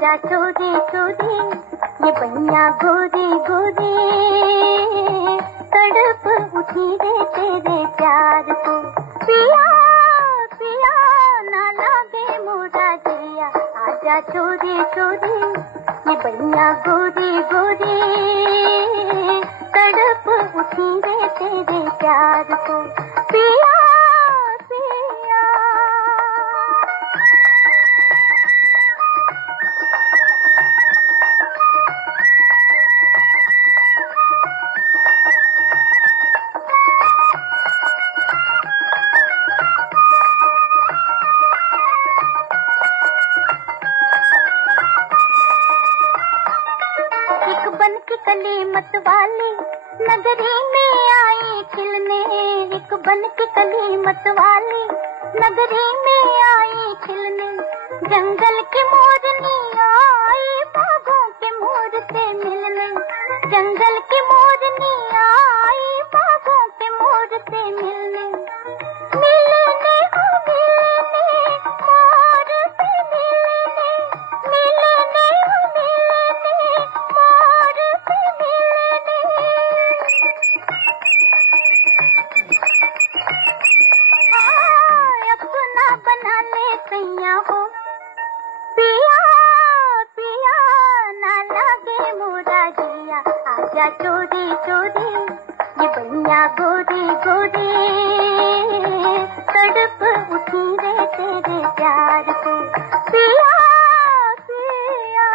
आजा चोरी चोरी ये बनिया गोरी गोरी, तड़प उठी रे तेरे प्यार को। पिया पिया ना लागे मोरा जिया, आजा चोरी चोरी ये बनिया गोरी गोरी, तड़प उठी रे तेरे प्यार को। पिया कली मत वाली नगरी में आई खिलने, एक बन के कली मत वाली नगरी में आई खिलने। जंगल की मोरनी आई बागों के मोर से मिलने, जंगल की मोरनी आई बागों के मोर से मिलने। मिलने हो मिलने मोर से मिलने, मिलने हो मिलने मोर से मिलने। अपना बना ले सैया हो, पिया पिया ना लागे मोरा जिया, आजा चोरी चोरी ये बनिया गोरी गोरी, तड़प उठी रे तेरे प्यार को। पिया पिया।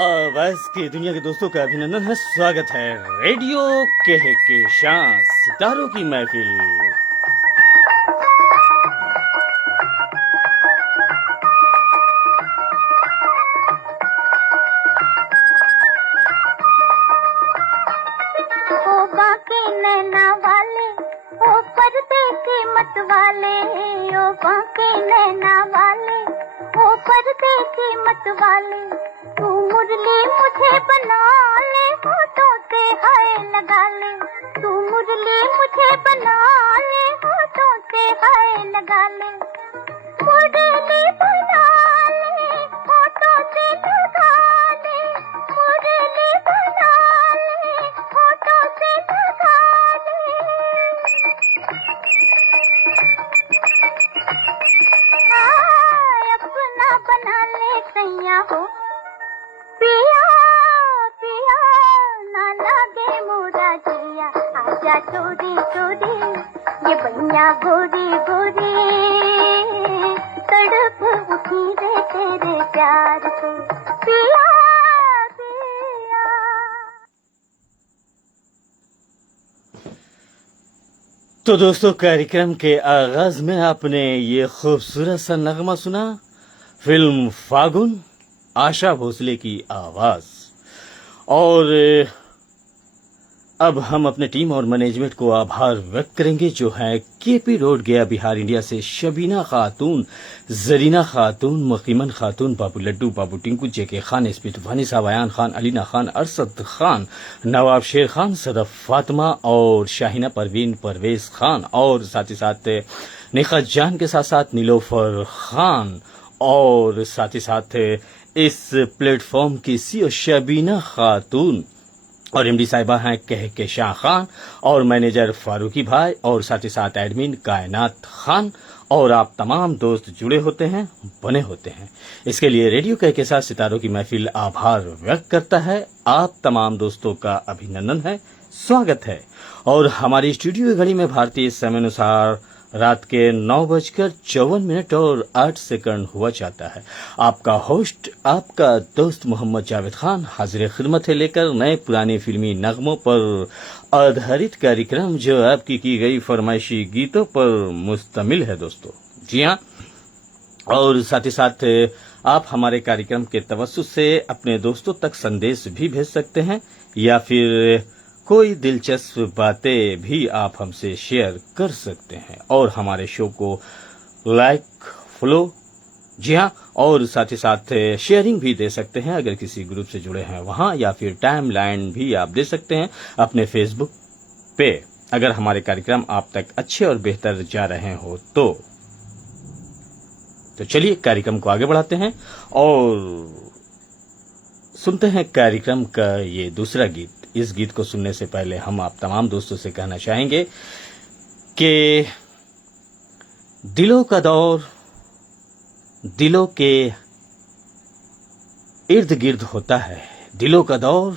आवाज की दुनिया के दोस्तों का अभिनंदन है, स्वागत है रेडियो के शान सितारों की महफिल। ओ बाके नैना वाले ओ परदेसी मत वाले, ओ बाके नैना वाले ओ परदेसी मत वाले। तू मुरली मुझे बना ले होठों से हाय लगा ले, तू मुरली मुझे बना ले होठों से हाय लगा ले। मुरली बना ले होठों से लगा ले, मुरली बना ले होठों से लगा ले। अपना बना ले सैया हो, पिया पिया ना लागे मोरा जिया, आजा चोरी चोरी ये बनिया गोरी गोरी, तड़प उठी रे तेरे प्यार को। पिया पिया। तो दोस्तों, कार्यक्रम के आगाज में आपने ये खूबसूरत सा नगमा सुना, फिल्म फागुन, आशा भोसले की आवाज। और अब हम अपने टीम और मैनेजमेंट को आभार व्यक्त करेंगे, जो है केपी रोड गया बिहार इंडिया से शबीना खातून, जरीना खातून, मकीमन खातून, बाबू लड्डू, बाबू टिंकू, जेके खान, एसपी तूफानी साहब, अयान खान, अलीना खान, अरसद खान, नवाब शेर खान, सदफ फातिमा और शाहिना परवीन, परवेज खान, और साथ ही साथ निखत जान के साथ साथ नीलोफर खान, और साथ ही साथ इस प्लेटफॉर्म की सीईओ शबीना खातून, और एमडी साहिबा हैं के शाह खान, और मैनेजर फारूकी भाई, और साथ ही साथ एडमिन कायनात खान, और आप तमाम दोस्त जुड़े होते हैं, बने होते हैं। इसके लिए रेडियो के साथ सितारों की महफिल आभार व्यक्त करता है। आप तमाम दोस्तों का अभिनंदन है, स्वागत है। और हमारी स्टूडियो घड़ी में भारतीय समय अनुसार रात के 9:54 और 8 हुआ चाहता है। आपका होस्ट, आपका दोस्त मोहम्मद जावेद खान हाजिर खिदमत है, लेकर नए पुराने फिल्मी नगमों पर आधारित कार्यक्रम, जो आपकी की गई फरमाइशी गीतों पर मुश्तमिल है दोस्तों। जी हाँ, और साथ ही साथ आप हमारे कार्यक्रम के तवज्जुह से अपने दोस्तों तक संदेश भी भेज सकते हैं, या फिर कोई दिलचस्प बातें भी आप हमसे शेयर कर सकते हैं, और हमारे शो को लाइक, फॉलो, जी हाँ, और साथ ही साथ शेयरिंग भी दे सकते हैं अगर किसी ग्रुप से जुड़े हैं वहां, या फिर टाइम लाइन भी आप दे सकते हैं अपने फेसबुक पे, अगर हमारे कार्यक्रम आप तक अच्छे और बेहतर जा रहे हो तो। तो चलिए कार्यक्रम को आगे बढ़ाते हैं और सुनते हैं कार्यक्रम का ये दूसरा गीत। इस गीत को सुनने से पहले हम आप तमाम दोस्तों से कहना चाहेंगे कि दिलों का दौर दिलों के इर्द गिर्द होता है, दिलों का दौर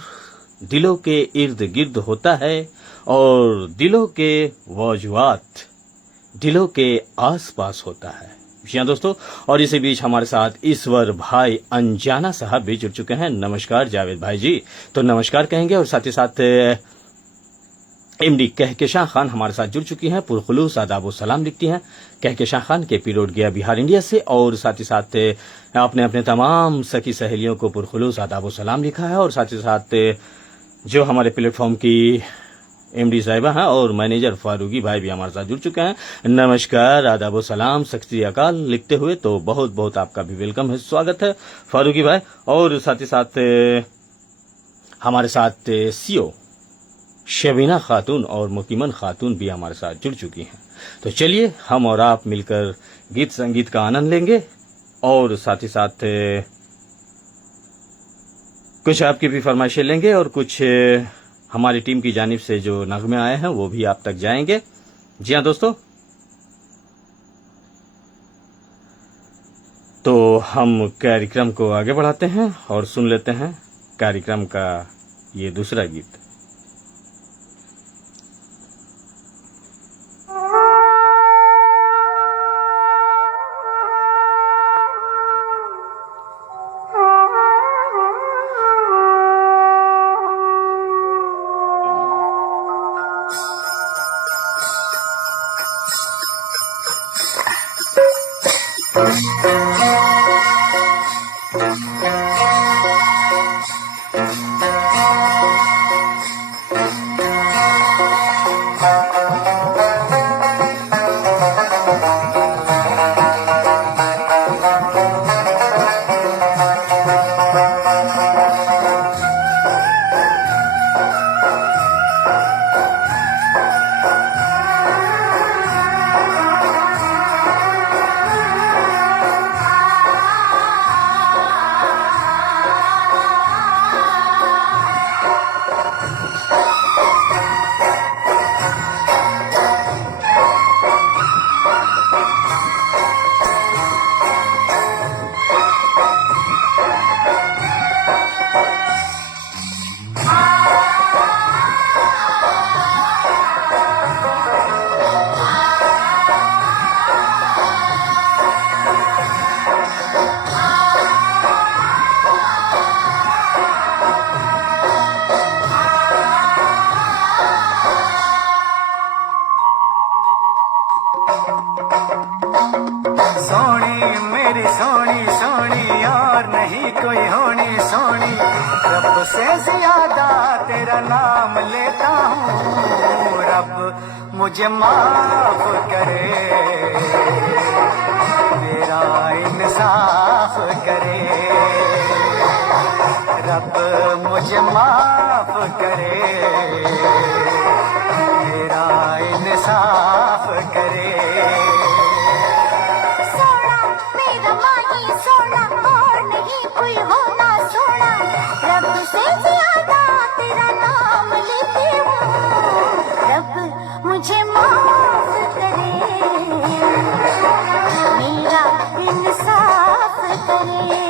दिलों के इर्द गिर्द होता है और दिलों के मौजूदात दिलों के आसपास होता है। जी हाँ दोस्तों, और इसी बीच हमारे साथ ईश्वर भाई अंजाना साहब भी जुड़ चुके हैं। नमस्कार जावेद भाई जी, तो नमस्कार कहेंगे। और साथ ही साथ एमडी कहकशां खान हमारे साथ जुड़ चुकी हैं, पुरखुलूस आदाब व सलाम लिखती हैं। कहकशां खान केपी रोड गया बिहार इंडिया से, और साथ ही साथ आपने अपने तमाम सखी सहेलियों को पुरखुलूस आदाब व सलाम लिखा है। और साथ ही साथ जो हमारे प्लेटफॉर्म की एमडी साहिबा हैं और मैनेजर फारूकी भाई भी हमारे साथ जुड़ चुके हैं। नमस्कार, आदाब व सलाम, सत श्री अकाल लिखते हुए, तो बहुत बहुत आपका भी वेलकम है, स्वागत है फारूकी भाई। और साथ ही साथ हमारे साथ सीओ शबीना खातून और मुकीमन खातून भी हमारे साथ जुड़ चुकी हैं। तो चलिए हम और आप मिलकर गीत संगीत का आनंद लेंगे और साथ ही साथ कुछ आपकी भी फरमाइशें लेंगे और कुछ हमारी टीम की जानिब से जो नगमे आए हैं वो भी आप तक जाएंगे। जी हाँ दोस्तों, तो हम कार्यक्रम को आगे बढ़ाते हैं और सुन लेते हैं कार्यक्रम का ये दूसरा गीत। से ज्यादा तेरा नाम लेता हूँ, रब मुझे माफ करे, मेरा इंसाफ करे, रब मुझे माफ करे, मेरा इंसाफ करे। सोना मेरा माही सोना और नहीं कोई होना सोना, रब से ज्यादा तेरा नाम लेती हूँ, रब मुझे माफ करे, मेरा इंसाफ करे,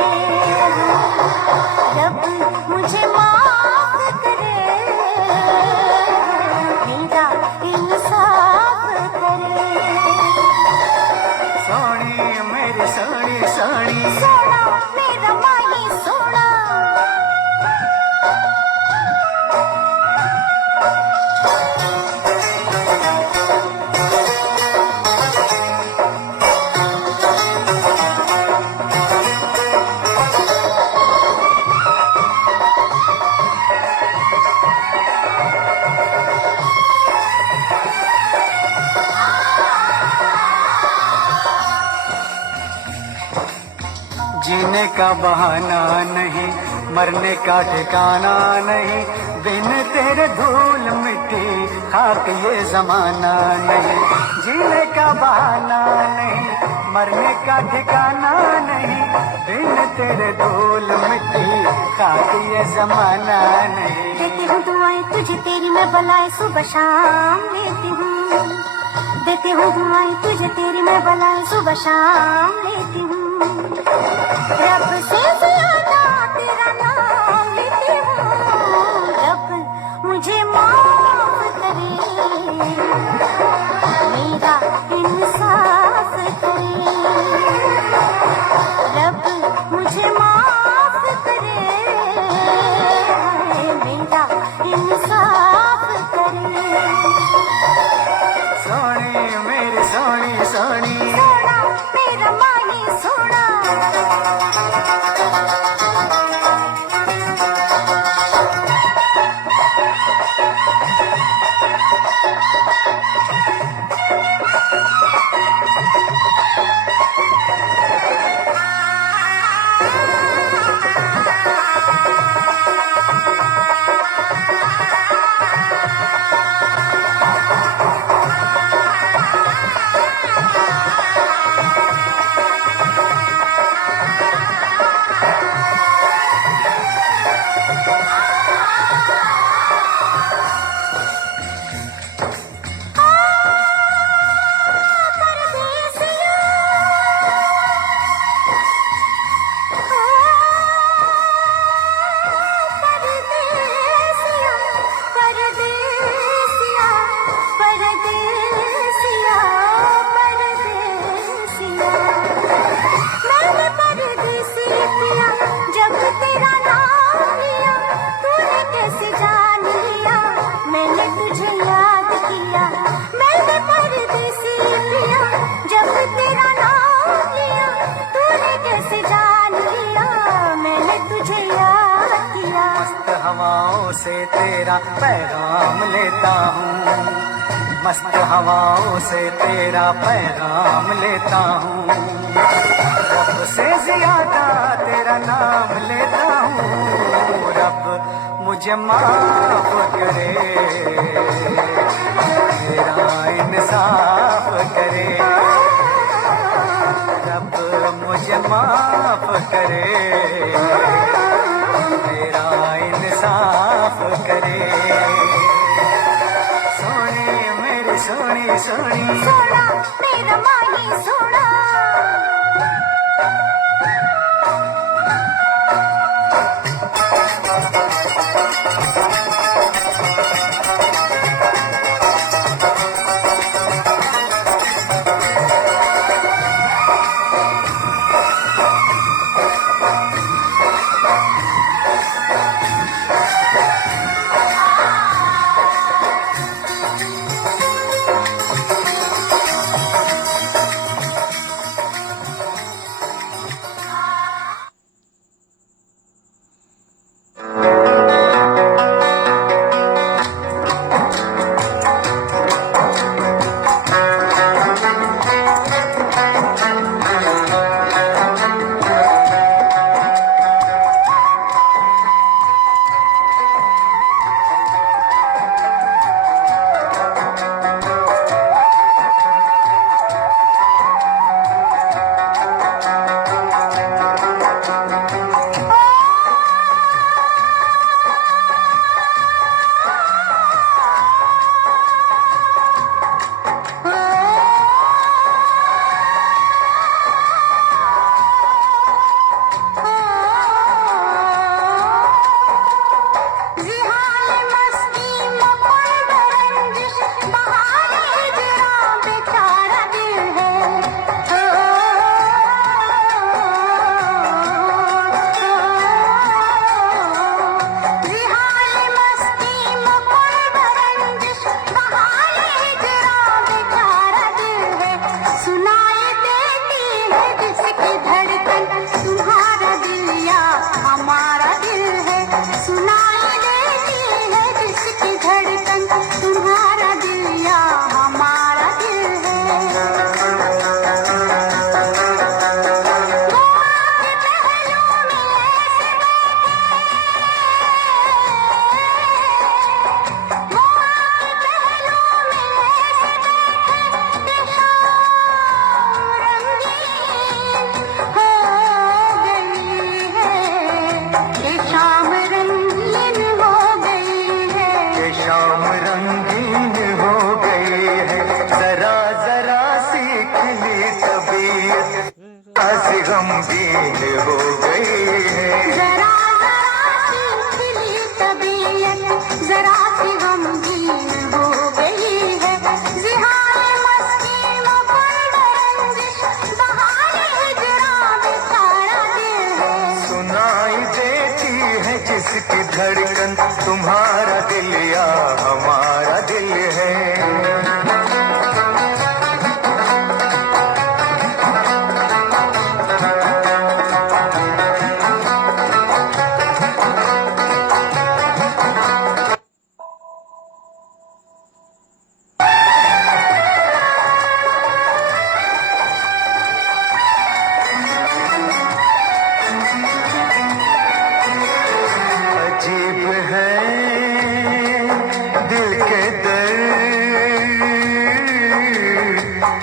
रब मुझे माफ करे, मरने का ठिकाना नहीं, बिन तेरे धूल मिट्टी खाक ये जमाना नहीं, जीने का बहाना नहीं, मरने का ठिकाना नहीं, बिन तेरे धूल मिट्टी खाक ये जमाना नहीं। देती हूँ दुआएं तुझे तेरी मैं बलाए सुबह शाम लेती हूँ, देती हूँ दुआएं तुझे तेरी मैं बलाए सुबह शाम लेती हूँ। रब से ज्यादा तेरा नाम लेती हूँ, रब मुझे माफ करे, मेरा इंसाफ करे, रब मुझे माफ करे, मेरा इंसाफ करे। सोनी मेरी सोनी सोनी, सोना मेरा माही सोना, हवाओं से तेरा पैगाम लेता हूँ, मस्त हवाओं से तेरा पैगाम लेता हूँ, रब से ज्यादा तेरा नाम लेता हूँ, रब मुझे माफ करे, मेरा इंसाफ करे, रब मुझे माफ करे, मेरा इंसाफ करे। सोनी मेरी सोनी सोनी, सोना मेरा माही सोना। है, जरा सी गमगीन हो गई है। जिहाए मस्ती मफल रंजिश, बहारे हिजरा बेचारा दिल है। सुनाई देती है जिसकी धड़कन, तुम्हारा दिल या हमारा दिल है। अजीब है दिल के दर्द,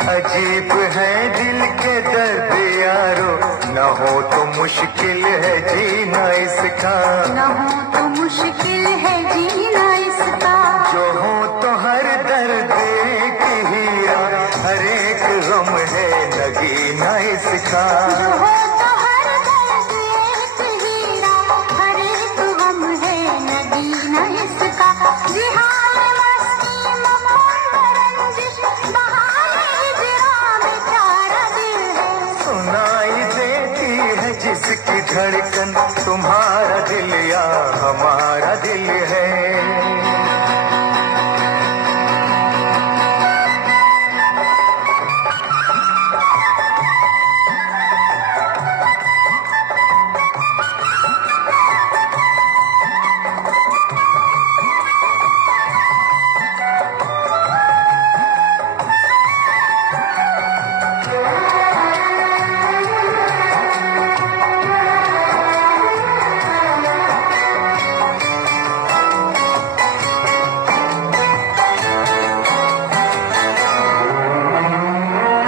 अजीब है दिल के दर्द यारो, न हो तो मुश्किल है जीना इसका। न हो तो मुश्किल है जीना इसका, जो हो तो हर दर्द एक हीरा, हर एक गम है नगीना इसका। जो हो तो हर दर्द एक हीरा, हर एक गम है नगीना इसका। जिहाए मस्ती मफल रंजिश, बहारे हिजरा बेचारा दिल है। सुनाई देती है जिसकी धड़कन, तुम्हारा दिल या हमारा दिल है।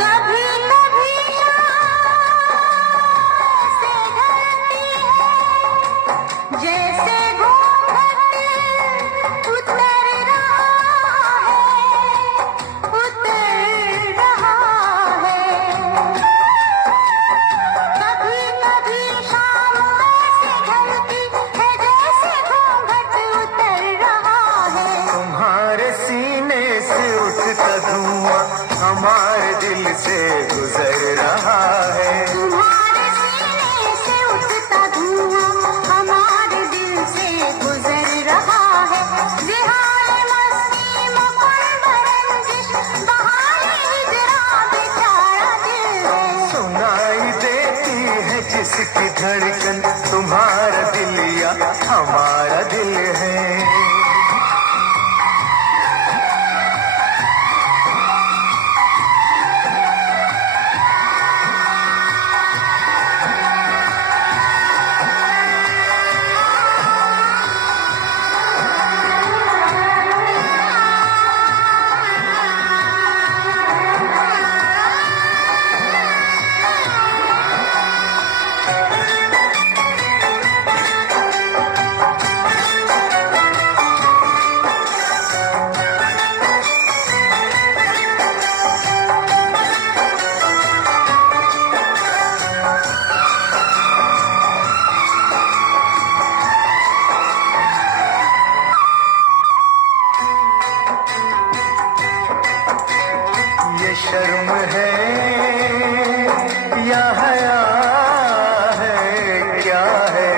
कभी कभी से ढलती है, जैसे घूंघट उतर रहा है, उतर रहा है। कभी कभी शाम ऐसे ढलती है, जैसे घूंघट उतर रहा है। तुम्हारे सीने से उठता धुआं हमारे दिल से गुजर रहा है। तुम्हारे सीने से उठता धुआं हमारे दिल से गुजर रहा है। जिहाए मस्ती मफल रंजिश, बहारे हिजरा बेचारा दिल है। सुनाई देती है जिसकी धड़कन, तुम्हारा दिल या हमारा दिल है। ये शर्म है या हया है, क्या है?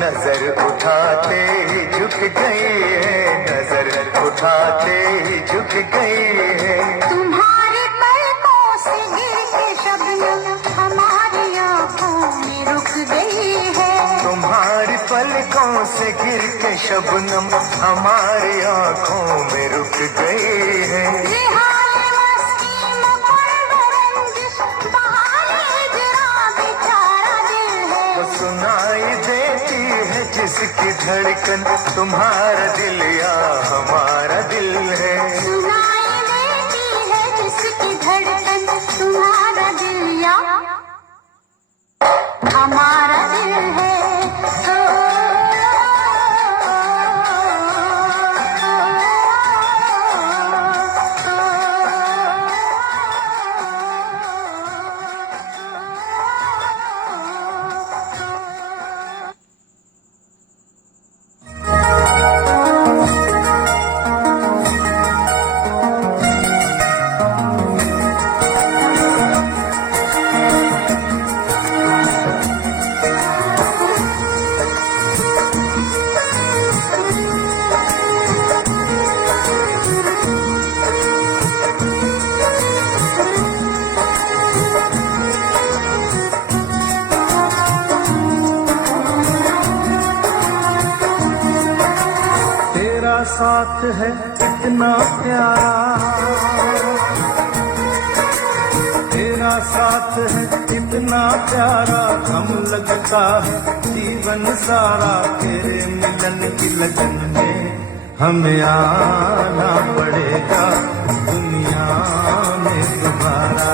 नजर उठाते ही झुक गई है, नजर उठाते ही झुक गई है। तुम्हारी पलकों से गिर के शबनम हमारी आंखों में रुक गई है। तुम्हारी पलकों से गिर के शबनम हमारी आंखों में रुक गई है। जिहाए मस्ती मफल रंजिश, बहारे हिजरा बेचारा दिल है। वो सुनाई देती है जिसकी धड़कन, तुम्हारा दिल या हमारा दिल है। सुनाई देती है जिसकी धड़कन, तुम्हारा दिल या हमारा दिल है। तेरा साथ है इतना प्यारा, तेरा साथ है इतना प्यारा, हम लगता है जीवन सारा, तेरे मिलन की लगन में हमें आना पड़ेगा दुनिया में दोबारा,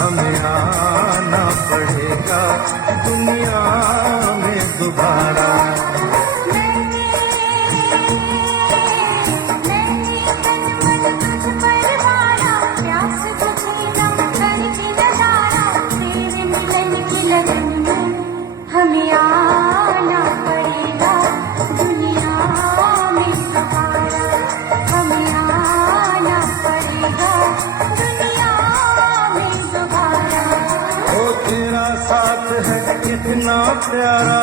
हमें आना पड़ेगा दुनिया में दोबारा। हमें आना पड़ेगा दुनिया में दोबारा, हमें आना पड़ेगा दुनिया में दोबारा। ओ तेरा साथ है इतना प्यारा,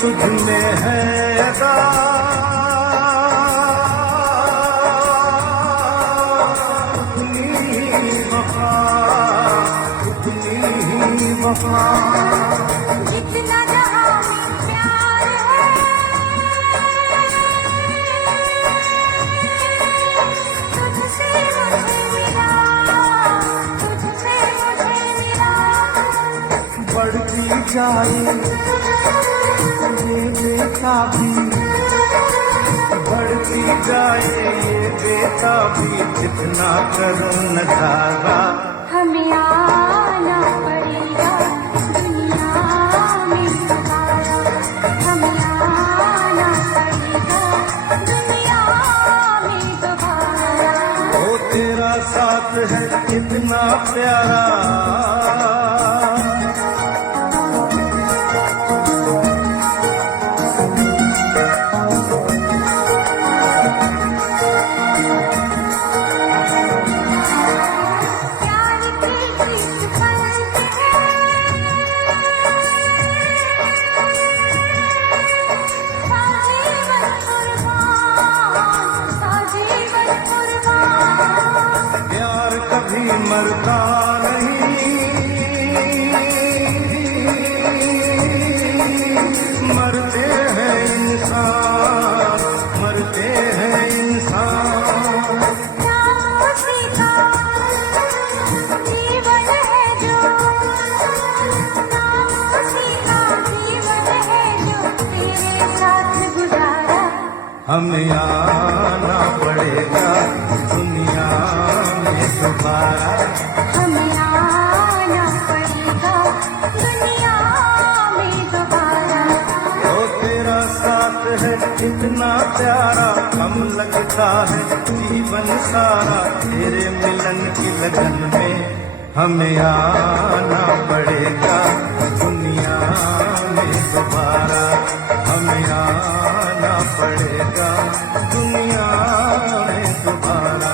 तुझ में है अदा उतनी वफा, उतनी ही वफा, जितना जहां में प्यार है, तुझसे मुझे मिला, तुझसे मुझे मिला, बढ़ती जाए ये बेताबी, बढ़ती जाए ये बेताबी, जितना करूं नजारा, हमें आना पड़ेगा दुनिया में दोबारा, हमें आना पड़ेगा दुनिया में दोबारा। ओ तेरा साथ है इतना प्यारा, मरता नहीं, मरते हैं इंसान, मरते हैं इंसान, जीवन है जो, जीवन है जो तेरे साथ गुजारा, हमें आना पड़ेगा दुनिया में दोबारा, हमें आना पड़ेगा दुनिया में दोबारा। ओ तेरा साथ है इतना प्यारा, हम लगता है जीवन सारा, तेरे मिलन की लगन में हमें आना पड़ेगा दुनिया में दोबारा, हमें आना पड़ेगा दुनिया में दोबारा।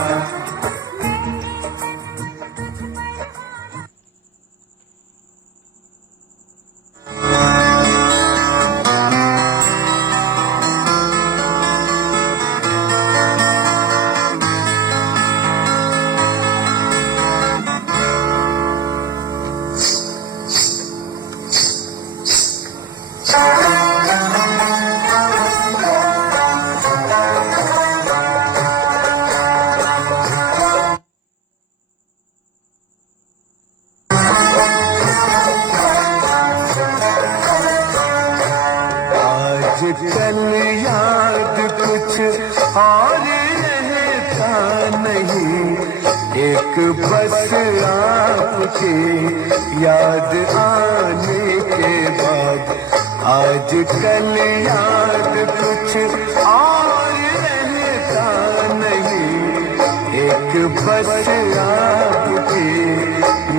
कल याद कुछ और रहता नहीं, एक बस आपके याद आने के बाद, आज कल याद कुछ और रहता नहीं, एक बस आपके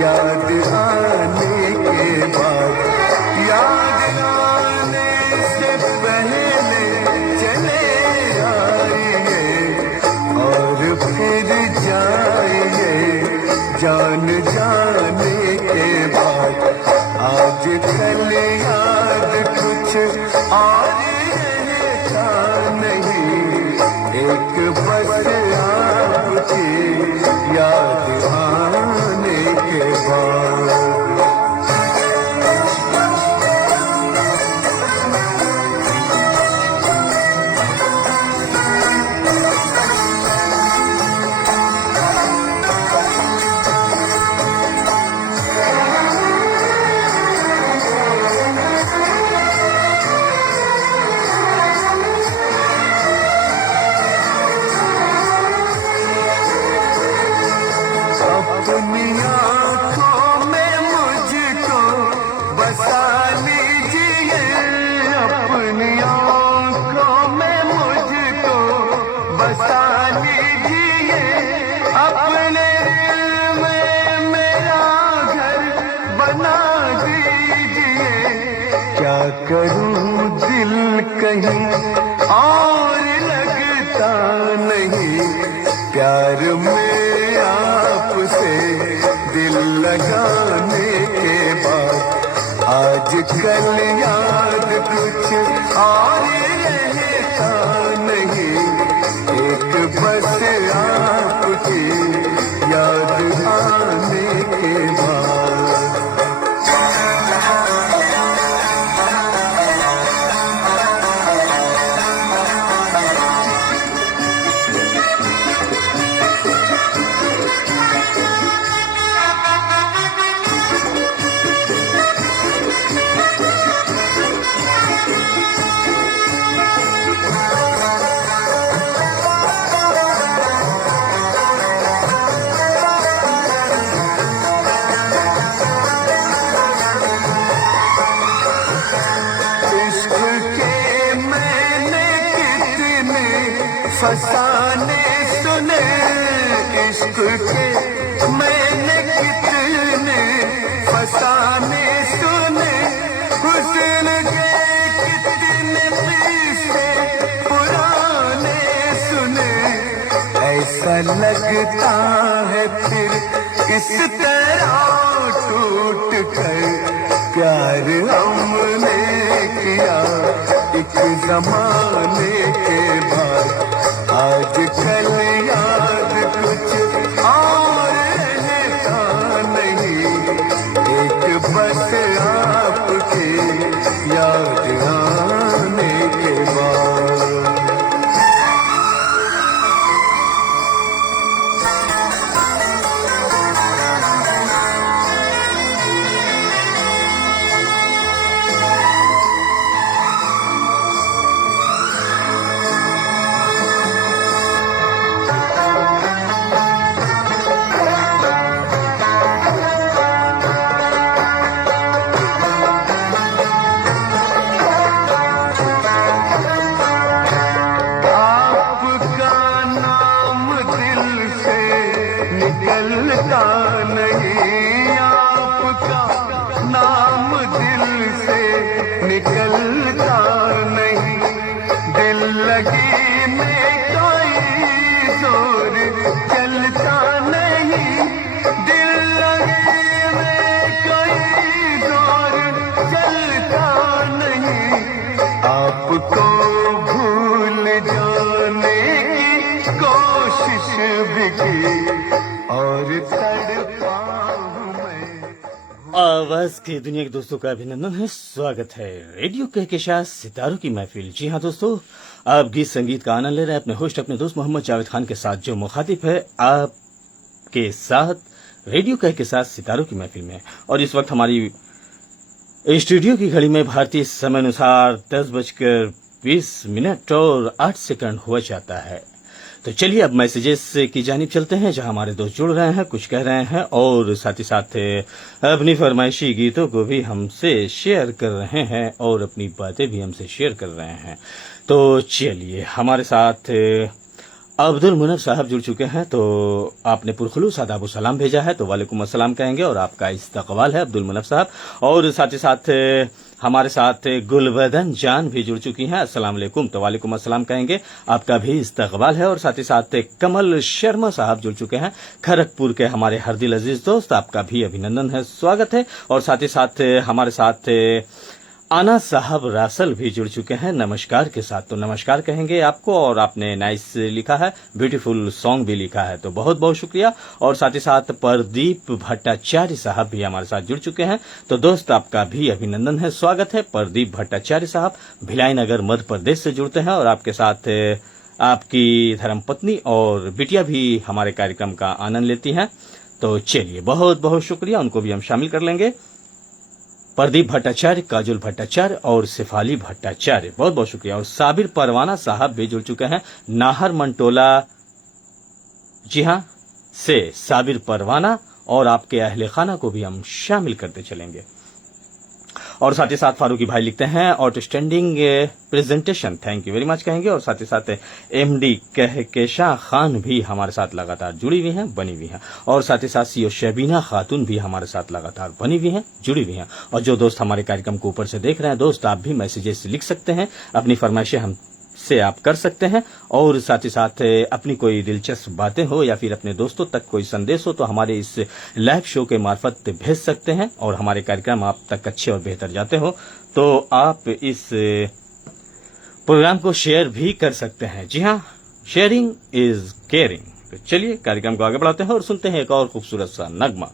याद आने के बाद, याद आने से पहले चले आइए और फिर जाइए, जान जाने के बाद, आज कल क्या करूं दिल कहीं और लगता नहीं, प्यार में आपसे दिल लगाने के बाद आज कल याद कुछ और रहता नहीं, एक बस आपकी याद आने के बाद। फसाने सुने इश्क के मैंने कितने फसाने सुने, हुस्न के कितने किस्से पुराने सुने, ऐसा लगता है फिर इस तरह टूट कर प्यार हमने किया एक जमाने के बाद, आज कल याद कुछ और रहता नहीं, एक बस आपकी याद आने के बाद। निकलता नहीं, आपका नाम दिल से निकलता नहीं, दिल लगी में कोई जोर चलता नहीं, दिल लगी में कोई जोर चलता नहीं, आपको भूल जाने की कोशिश भी की और तड़पा हूं मैं। आवाज की दुनिया के दोस्तों का अभिनंदन है, स्वागत है रेडियो कहकशां सितारों की महफिल। जी हाँ दोस्तों, आप गीत संगीत का आनंद ले रहे हैं अपने होस्ट अपने दोस्त मोहम्मद जावेद खान के साथ, जो मुखातिब है आपके साथ रेडियो कहकशां सितारों की महफिल में। और इस वक्त हमारी स्टूडियो की घड़ी में भारतीय समय अनुसार 10:20 और 8 हुआ जाता है। तो चलिए अब मैसेजेस की जानिब चलते हैं, जहां हमारे दोस्त जुड़ रहे हैं, कुछ कह रहे हैं और साथ ही साथ अपनी फरमाइशी गीतों को भी हमसे शेयर कर रहे हैं और अपनी बातें भी हमसे शेयर कर रहे हैं। तो चलिए, हमारे साथ अब्दुल मुनव्वर साहब जुड़ चुके हैं। तो आपने पुरखुलूस आदाब सलाम भेजा है, तो वालेकुम अस्सलाम कहेंगे और आपका इस्तकबाल है अब्दुल मुनव्वर साहब। और साथ ही साथ हमारे साथ गुलबदन जान भी जुड़ चुकी हैं, अस्सलाम वालेकुम, तो वालेकुम अस्सलाम कहेंगे, आपका भी इस्तकबाल है। और साथ ही साथ कमल शर्मा साहब जुड़ चुके हैं, खड़गपुर के हमारे हरदिल अजीज दोस्त, आपका भी अभिनंदन है, स्वागत है। और साथ ही साथ हमारे साथ आना साहब रासल भी जुड़ चुके हैं नमस्कार के साथ, तो नमस्कार कहेंगे आपको। और आपने नाइस लिखा है, ब्यूटीफुल सॉन्ग भी लिखा है, तो बहुत बहुत शुक्रिया। और साथ ही साथ प्रदीप भट्टाचार्य साहब भी हमारे साथ जुड़ चुके हैं, तो दोस्त आपका भी अभिनंदन है, स्वागत है। प्रदीप भट्टाचार्य साहब भिलाई नगर मध्य प्रदेश से जुड़ते हैं और आपके साथ आपकी धर्मपत्नी और बिटिया भी हमारे कार्यक्रम का आनंद लेती हैं। तो चलिए, बहुत बहुत शुक्रिया, उनको भी हम शामिल कर लेंगे। प्रदीप भट्टाचार्य, काजुल भट्टाचार्य और सिफाली भट्टाचार्य, बहुत बहुत शुक्रिया। और साबिर परवाना साहब भी जुड़ चुके हैं नाहर मंटोला, जी हाँ, से साबिर परवाना और आपके अहले खाना को भी हम शामिल करते चलेंगे। और साथ ही साथ फारूकी भाई लिखते हैं outstanding presentation, thank you very much कहेंगे। और साथ ही साथ एमडी कहकेशा खान भी हमारे साथ लगातार जुड़ी हुई हैं, बनी हुई हैं। और साथ ही साथ सीओ शबीना खातून भी हमारे साथ लगातार बनी हुई हैं, जुड़ी हुई हैं। और जो दोस्त हमारे कार्यक्रम को ऊपर से देख रहे हैं दोस्त, आप भी मैसेजेस लिख सकते हैं, अपनी फरमाइशें हम से आप कर सकते हैं। और साथ ही साथ अपनी कोई दिलचस्प बातें हो या फिर अपने दोस्तों तक कोई संदेश हो तो हमारे इस लाइव शो के मार्फत भेज सकते हैं। और हमारे कार्यक्रम आप तक अच्छे और बेहतर जाते हो तो आप इस प्रोग्राम को शेयर भी कर सकते हैं। जी हाँ, शेयरिंग इज केयरिंग। तो चलिए कार्यक्रम को आगे बढ़ाते हैं और सुनते हैं एक और खूबसूरत सा नगमा।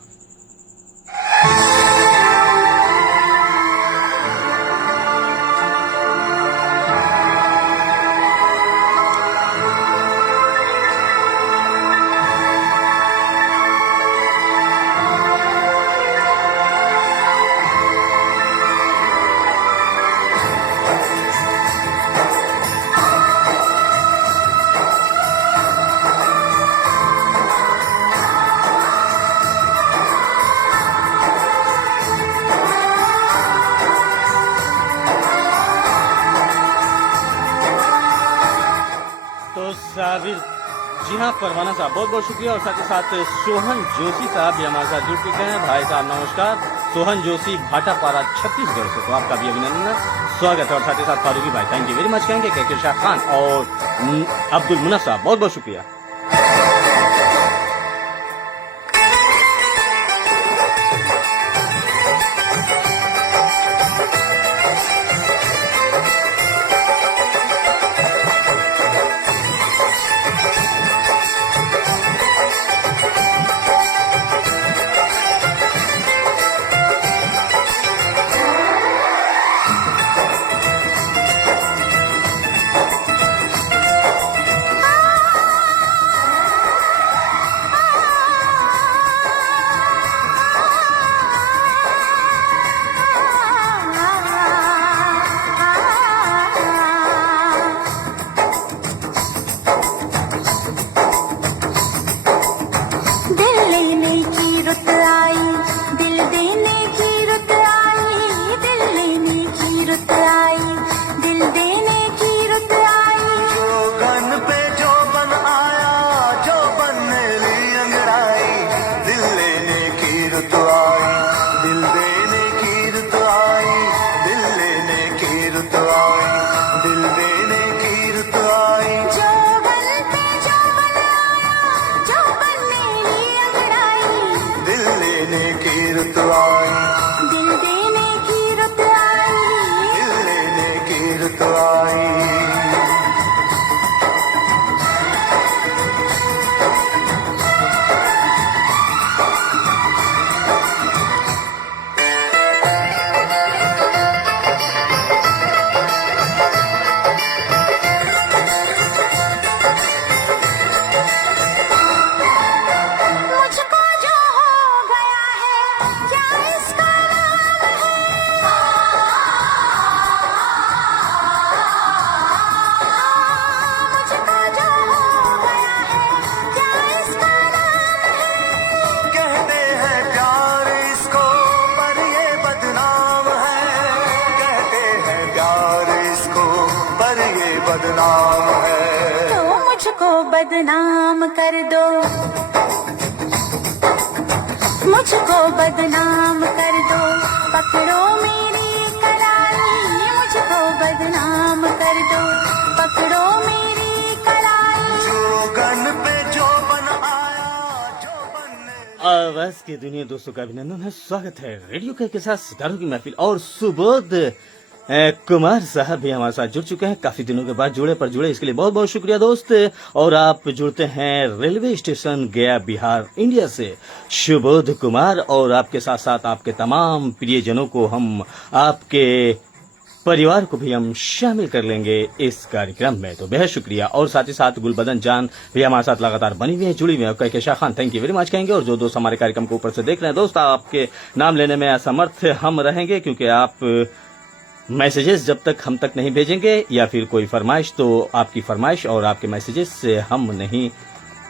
जी हाँ परवाना साहब बहुत बहुत शुक्रिया। और साथ ही साथ सोहन जोशी साहब भी हमारे साथ जुड़ चुके हैं। भाई साहब नमस्कार, सोहन जोशी भाटापारा छत्तीसगढ़ से, तो आपका भी अभिनंदन, स्वागत है। और साथ ही साथ फारूकी भाई थैंक यू वेरी मच कहेंगे। कहकेशा खान और अब्दुल मुन्ना साहब बहुत बहुत शुक्रिया। बदनाम कर दो, मुझको बदनाम कर दो, पकड़ो मेरी कलाई, मुझको बदनाम कर दो, पकड़ो मेरी कलाई। जोगन पे जोबन आया, जोबन आवाज की दुनिया दोस्तों का अभिनंदन है, स्वागत है रेडियो के साथ सितारों की महफिल। और सुबोध कुमार साहब भी हमारे साथ जुड़ चुके हैं, काफी दिनों के बाद जुड़े, पर जुड़े इसके लिए बहुत बहुत शुक्रिया दोस्त। और आप जुड़ते हैं रेलवे स्टेशन गया बिहार इंडिया से सुबोध कुमार, और आपके साथ साथ आपके तमाम प्रियजनों को हम, आपके परिवार को भी हम शामिल कर लेंगे इस कार्यक्रम में, तो बेहद शुक्रिया। और साथ ही साथ गुलबदन जान भी हमारे साथ लगातार बनी हुई है, जुड़ी हुई है। Kehkasha Khan thank you very much कहेंगे। और जो दोस्त हमारे कार्यक्रम को ऊपर से देख रहे हैं दोस्त, आपके नाम लेने में असमर्थ हम रहेंगे, क्योंकि आप मैसेजेस जब तक हम तक नहीं भेजेंगे या फिर कोई फरमाइश, तो आपकी फरमाइश और आपके मैसेजेस से हम नहीं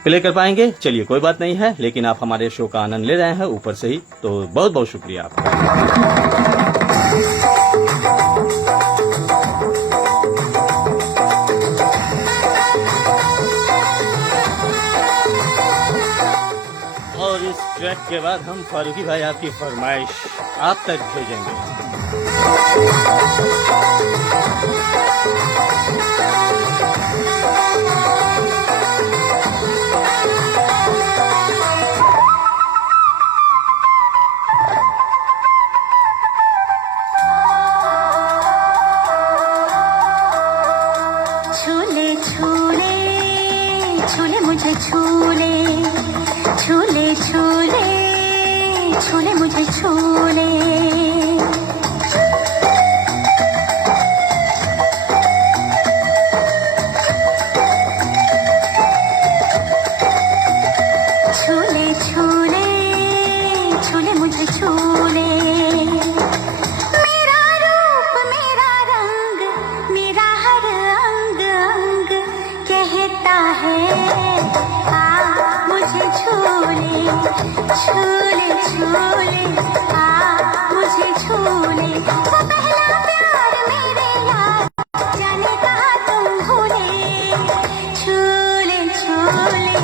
प्ले कर पाएंगे। चलिए कोई बात नहीं है, लेकिन आप हमारे शो का आनंद ले रहे हैं ऊपर से ही, तो बहुत बहुत शुक्रिया आपका। के बाद हम फारूकी भाई आपकी फरमाइश आप तक भेजेंगे। छूले छूले छूले मुझे छूले छूले छूले छूले मुझे छूले छूले छूले छूले मुझे छूले मेरा रूप मेरा रंग मेरा हर अंग अंग कहता है आ मुझे छूले छूले छूले आ मुझे छूले वो पहला प्यार मेरे यार जाने कहा तुम भूले छूले छूले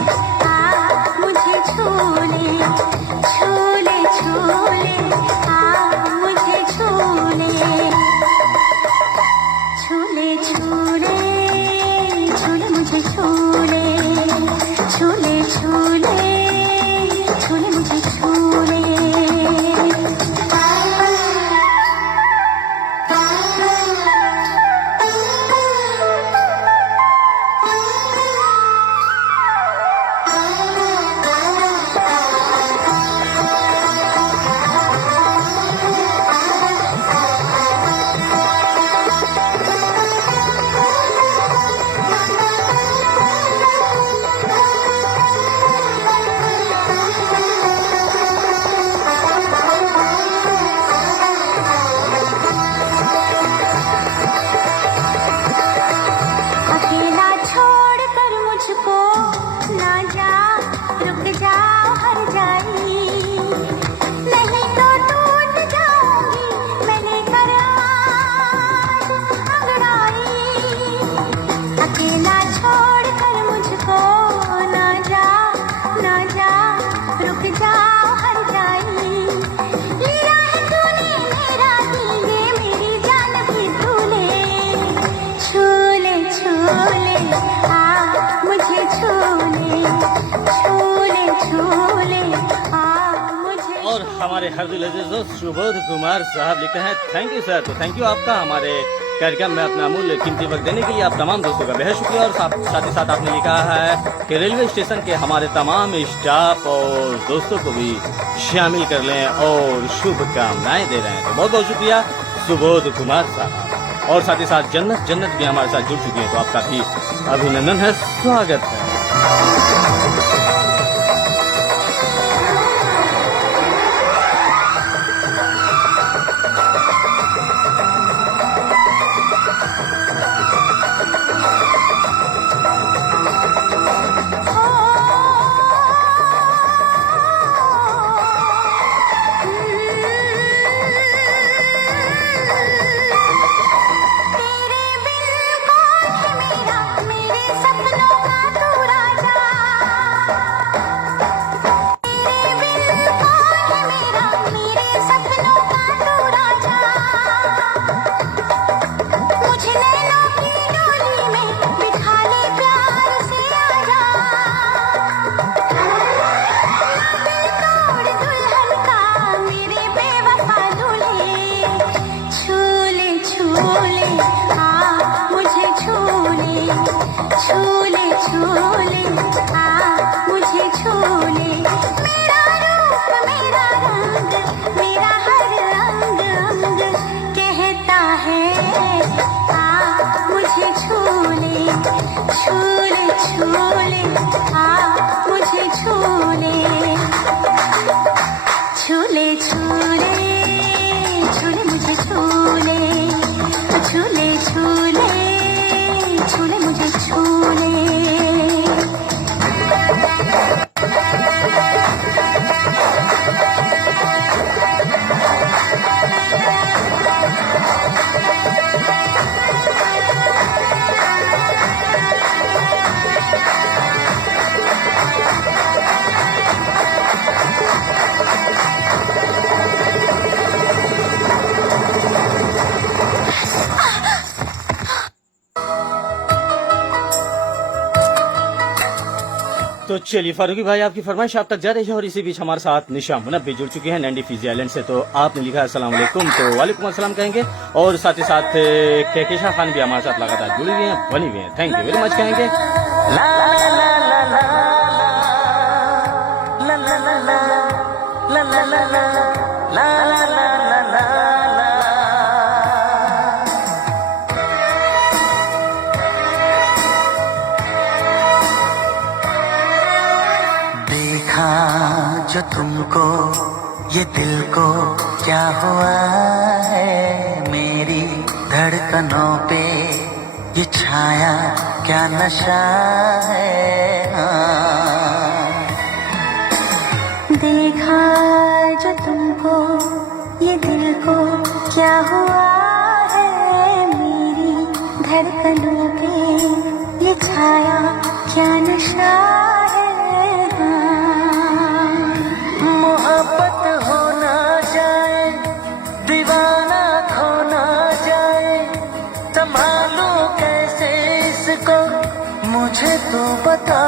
आ मुझे छूले छूले छूले आ मुझे छूले छूले छूले छूले मुझे छूले छूले छूले छूले मुझे छूले अकेला छोड़कर मुझको ना जा रुक जाओ हर जाई नहीं तो टूट जाऊंगी मैंने कर आज अंगड़ाई अकेला छोड़कर मुझको ना जा रुक जाओ हर जाई लिया है तूने मेरा दिल ये मेरी जान भी तूने छूले छूले आ मुझे छूले छूले छूले आ मुझे और हमारे हरदिल अजीज दोस्त सुबोध कुमार साहब लिखते हैं थैंक यू सर। तो थैंक यू आपका हमारे कार्यक्रम में अपना अमूल्य कीमती वक्त देने के लिए आप तमाम दोस्तों का बेहद शुक्रिया। और साथ ही साथ आपने लिखा है कि रेलवे स्टेशन के हमारे तमाम स्टाफ और दोस्तों को भी शामिल कर लें और शुभकामनाएं दे रहे हैं। तो बहुत बहुत शुक्रिया सुबोध कुमार साहब। और साथ ही साथ जन्नत भी हमारे साथ जुड़ चुकी है, तो आपका भी अभिनंदन है, स्वागत है। तेरे बिन कौन है मेरा मेरे सपनों का तू राजा तेरे बिन कौन है मेरा मेरे सपनों का तू राजा मुझे नैनों की डोली में बिठा ले प्यार से आजा दिल तोड़ दुल्हन का मेरे बेवफा दूल्हे छूले छूले आ मुझे छूले छूले छूले आ मुझे छूले मेरा रूप मेरा रंग मेरा हर अंग अंग कहता है आ मुझे छूले छूले छूले आ मुझे छूले छूले छूले छूले मुझे छूले छूले छूले छूले मुझे छूले तो चलिए फारूकी भाई, आपकी फरमाइश आप तक जा रही है और इसी बीच हमारे साथ निशा मुनब भी जुड़ चुके हैं नैंडी फिजी आइलैंड से। तो आपने लिखा है अस्सलाम वालेकुम, तो वालेकुम अस्सलाम कहेंगे और साथ ही साथ कहकेशा खान भी हमारे साथ लगातार जुड़ी हुई हैं, बनी हुई हैं। थैंक यू वेरी मच कहेंगे। ला ला ला ला ला ला ला ला ला ला ला ला ला ला ला ला। देखा जो तुमको ये दिल को क्या हुआ है, मेरी धड़कनों पे ये छाया क्या नशा है। देखा जो तुमको ये दिल को क्या हुआ है, मेरी धड़कनों पे ये छाया क्या नशा है। मोहब्बत हो ना जाए, दीवाना खो ना जाए, संभालूं कैसे इसको मुझे तो बता।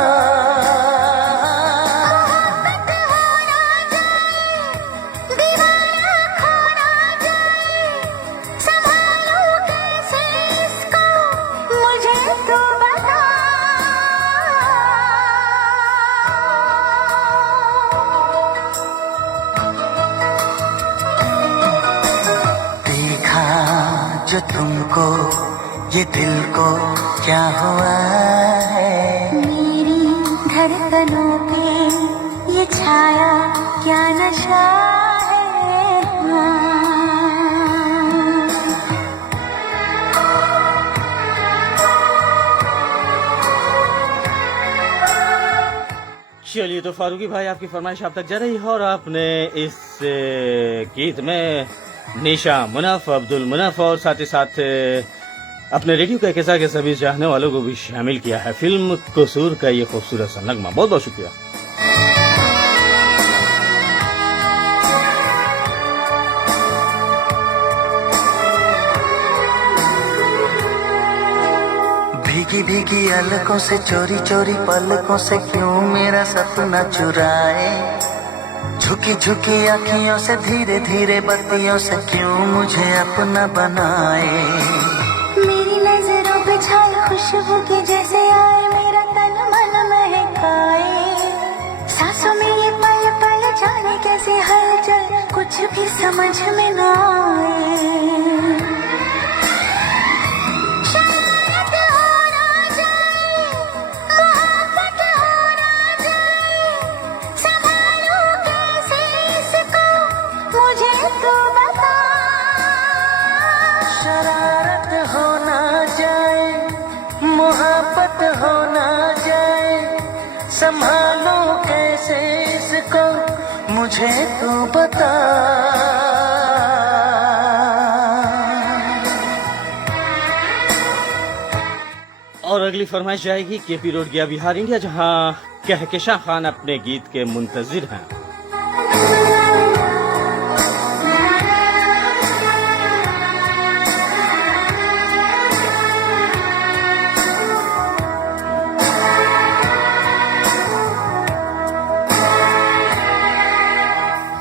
जो तुमको ये दिल को क्या हुआ है, मेरी धड़कनों पे ये छाया क्या नशा है। चलिए तो फारूकी भाई, आपकी फरमाइश आप तक जा रही है और आपने इस गीत में निशा मुनफ, अब्दुल मुनफ और साथ ही साथ अपने रेडियो का कहकेशा के सभी चाहने वालों को भी शामिल किया है फिल्म कसूर का ये खूबसूरत सा नगमा। बहुत बहुत शुक्रिया। भीगी भीगी अलकों से चोरी चोरी पलकों से क्यों मेरा सपना चुराए, झुकी झुकी आँखियों से धीरे धीरे बत्तियों से क्यों मुझे अपना बनाए। मेरी नजरों पे छाई खुशबू की जैसे आए, मेरा तन मन महकाए, सांसों में ये पल पल जाने कैसे हलचल कुछ भी समझ में ना आए। शरारत हो ना जाए, मोहब्बत हो ना जाए, संभालो कैसे इसको मुझे तो बता। और अगली फरमाइश जाएगी केपी रोड गया बिहार इंडिया, जहां कहकेशा खान अपने गीत के मुंतजिर हैं।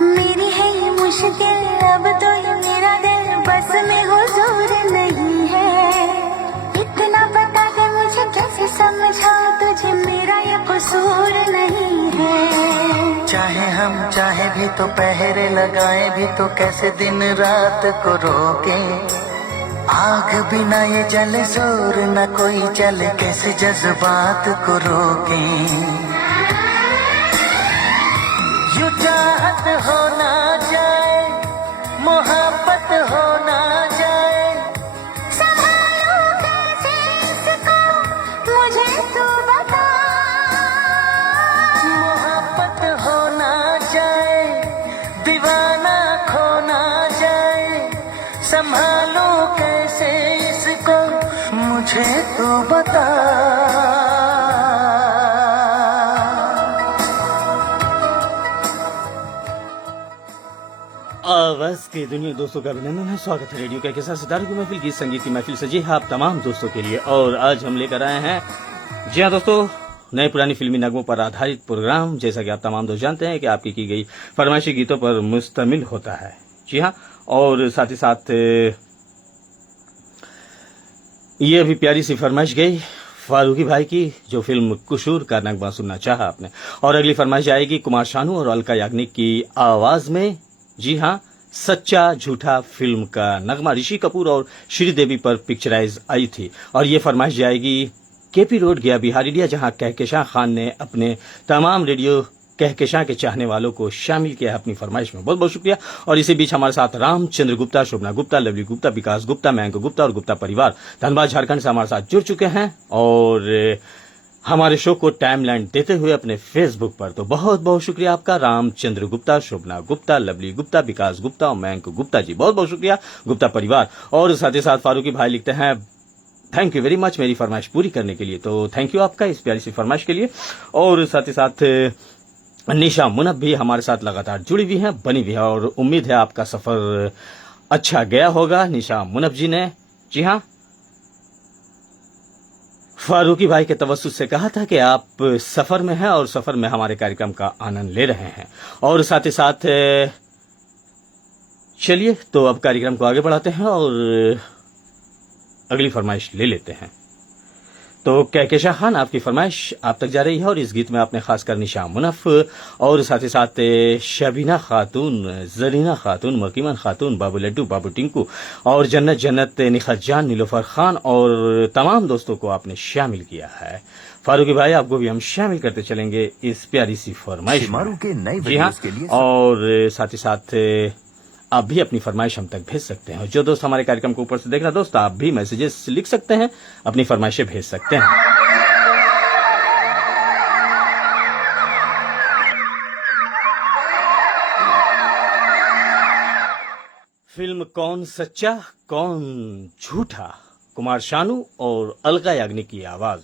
मेरी है ये मुश्किल, अब तो ये मेरा दिल बस में हुजूर नहीं है। इतना बता दे मुझे कैसे समझाऊं तुझे, मेरा ये कसूर नहीं है। चाहे हम चाहे भी तो पहरे लगाए भी तो कैसे दिन रात को रोके, आग बिना ये जले जोर न कोई चले, कैसे जज्बात को रोके। यूं चाहत हो ना जाए, मोहब्बत हो ना जाए, संभालो कैसे इसको मुझे तू बता। मोहब्बत हो ना जाए, दीवाना खो ना जाए, संभालो कैसे इसको मुझे तो बता। आवाज के दुनिया दोस्तों का अभिनंदन है, स्वागत है रेडियो के साथ सितारों की महफिल, गीत संगीत की महफिल सजी है आप तमाम दोस्तों के लिए। और आज हम लेकर आए हैं, जी हाँ दोस्तों, नए पुरानी फिल्मी नगमों पर आधारित प्रोग्राम, जैसा कि आप तमाम दोस्त जानते हैं कि आपकी की गई फरमाइशी गीतों पर मुश्तमिल होता है। जी हाँ, और साथ ही साथ ये अभी प्यारी सी फरमाइश गई फारूकी भाई की, जो फिल्म कुशूर का नगमा सुनना चाहा आपने। और अगली फरमाइश आएगी कुमार शानू और अलका याग्निक की आवाज में। जी हाँ, सच्चा झूठा फिल्म का नगमा ऋषि कपूर और श्रीदेवी पर पिक्चराइज आई थी। और ये फरमाइश जाएगी केपी रोड गया बिहार इंडिया, जहां कहकशां खान ने अपने तमाम रेडियो कहकशां के चाहने वालों को शामिल किया है अपनी फरमाइश में। बहुत बहुत शुक्रिया। और इसी बीच हमारे साथ रामचंद्र गुप्ता, शोभना गुप्ता, लवली गुप्ता, विकास गुप्ता, मयंक गुप्ता और गुप्ता परिवार धनबाद झारखंड से हमारे साथ जुड़ चुके हैं और हमारे शो को टाइमलाइन देते हुए अपने फेसबुक पर। तो बहुत बहुत शुक्रिया आपका रामचंद्र गुप्ता, शोभना गुप्ता, लवली गुप्ता, विकास गुप्ता और मयंक गुप्ता जी, बहुत बहुत शुक्रिया गुप्ता परिवार। और साथ ही साथ फारूकी भाई लिखते हैं थैंक यू वेरी मच मेरी फरमाइश पूरी करने के लिए। तो थैंक यू आपका इस प्यारी सी फरमाइश के लिए। और साथ ही साथ निशा मुनब भी हमारे साथ लगातार जुड़ी हुई हैं, बनी हुई है और उम्मीद है आपका सफर अच्छा गया होगा निशा मुनब जी ने। जी हाँ, फारूकी भाई के तवज्जुह से कहा था कि आप सफर में हैं और सफर में हमारे कार्यक्रम का आनंद ले रहे हैं। और साथ ही साथ चलिए तो अब कार्यक्रम को आगे बढ़ाते हैं और अगली फरमाइश ले लेते हैं। तो कहकशां खान, आपकी फरमाइश आप तक जा रही है और इस गीत में आपने खासकर निशा मुनफ और साथ ही साथ शबीना खातून, जरीना खातून, मकीमन खातून, बाबू लड्डू, बाबू टिंकू और जन्नत जन्नत, निखत जान, नीलोफर खान और तमाम दोस्तों को आपने शामिल किया है। फारूकी भाई, आपको भी हम शामिल करते चलेंगे इस प्यारी सी फरमाइश में। जी हाँ, और साथ ही साथ आप भी अपनी फरमाइश हम तक भेज सकते हैं। जो दोस्त हमारे कार्यक्रम को ऊपर से देख रहे हैं दोस्त, आप भी मैसेजेस लिख सकते हैं, अपनी फरमाइशें भेज सकते हैं। फिल्म कौन सच्चा कौन झूठा, कुमार शानू और अलका याग्निक की आवाज।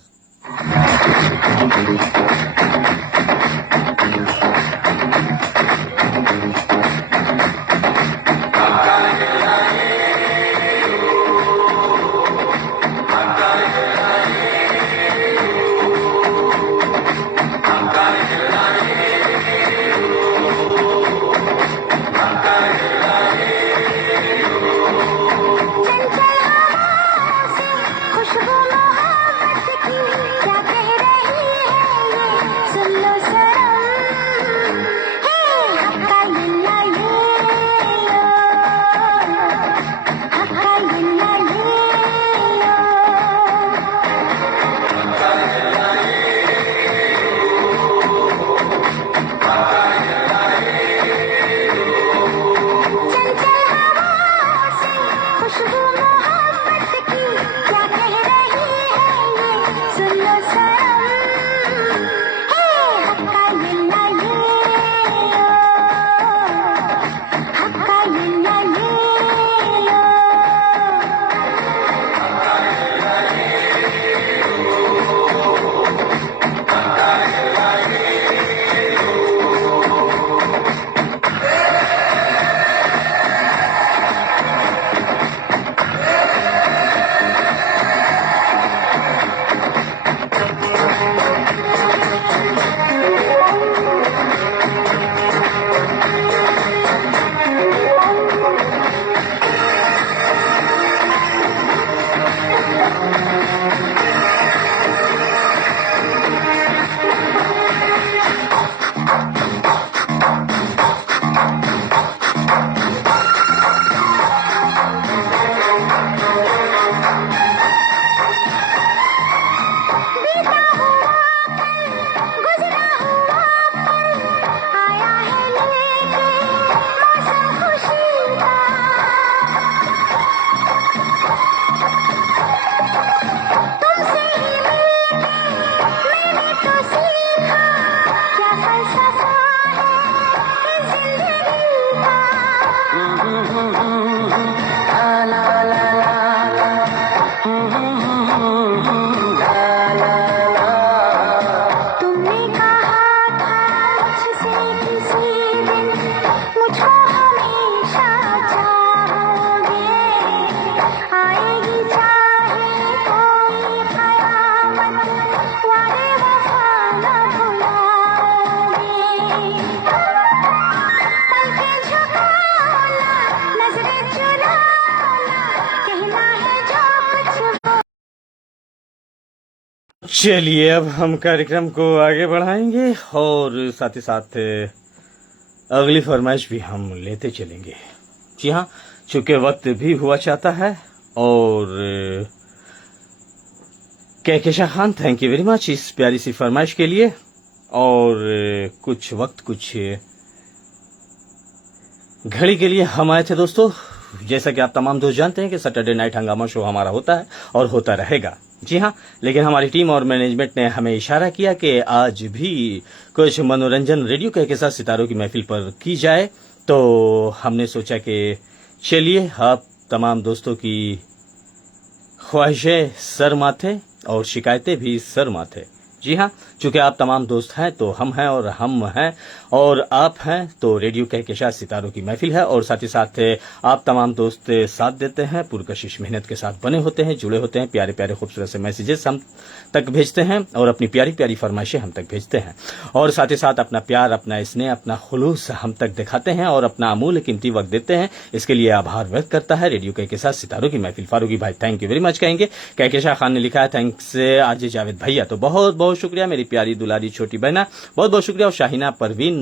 चलिए अब हम कार्यक्रम को आगे बढ़ाएंगे और साथ ही साथ अगली फरमाइश भी हम लेते चलेंगे। जी हाँ, चूंकि वक्त भी हुआ चाहता है और Kahkasha Khan, thank you very much इस प्यारी सी फरमाइश के लिए। और कुछ वक्त कुछ घड़ी के लिए हम आए थे दोस्तों। जैसा कि आप तमाम दोस्त जानते हैं कि सैटरडे नाइट हंगामा शो हमारा होता है और होता रहेगा। जी हाँ, लेकिन हमारी टीम और मैनेजमेंट ने हमें इशारा किया कि आज भी कुछ मनोरंजन रेडियो कहकशा सितारों की महफिल पर की जाए, तो हमने सोचा कि चलिए आप तमाम दोस्तों की ख्वाहिशें सर माथे और शिकायतें भी सर माथे। जी हाँ, चूंकि आप तमाम दोस्त हैं तो हम हैं और हम हैं और आप हैं तो रेडियो कहकशा सितारों की महफिल है। और साथ ही साथ आप तमाम दोस्त साथ देते हैं, पुरकशिश मेहनत के साथ बने होते हैं, जुड़े होते हैं, प्यारे प्यारे खूबसूरत से मैसेजेस हम तक भेजते हैं और अपनी प्यारी प्यारी फरमाइशें हम तक भेजते हैं। और साथ ही साथ अपना प्यार, अपना स्नेह, अपना खुलूस हम तक दिखाते हैं और अपना अमूल्य कीमती वक्त देते हैं। इसके लिए आभार व्यक्त करता है रेडियो कहकशा सितारों की महफिल। फारूकी भाई थैंक यू वेरी मच कहेंगे। कहकशा खान ने लिखा है थैंक्स आरजे जावेद भैया, तो बहुत बहुत शुक्रिया मेरी प्यारी दुलारी छोटी बहना, बहुत बहुत शुक्रिया। और शाहिना परवीन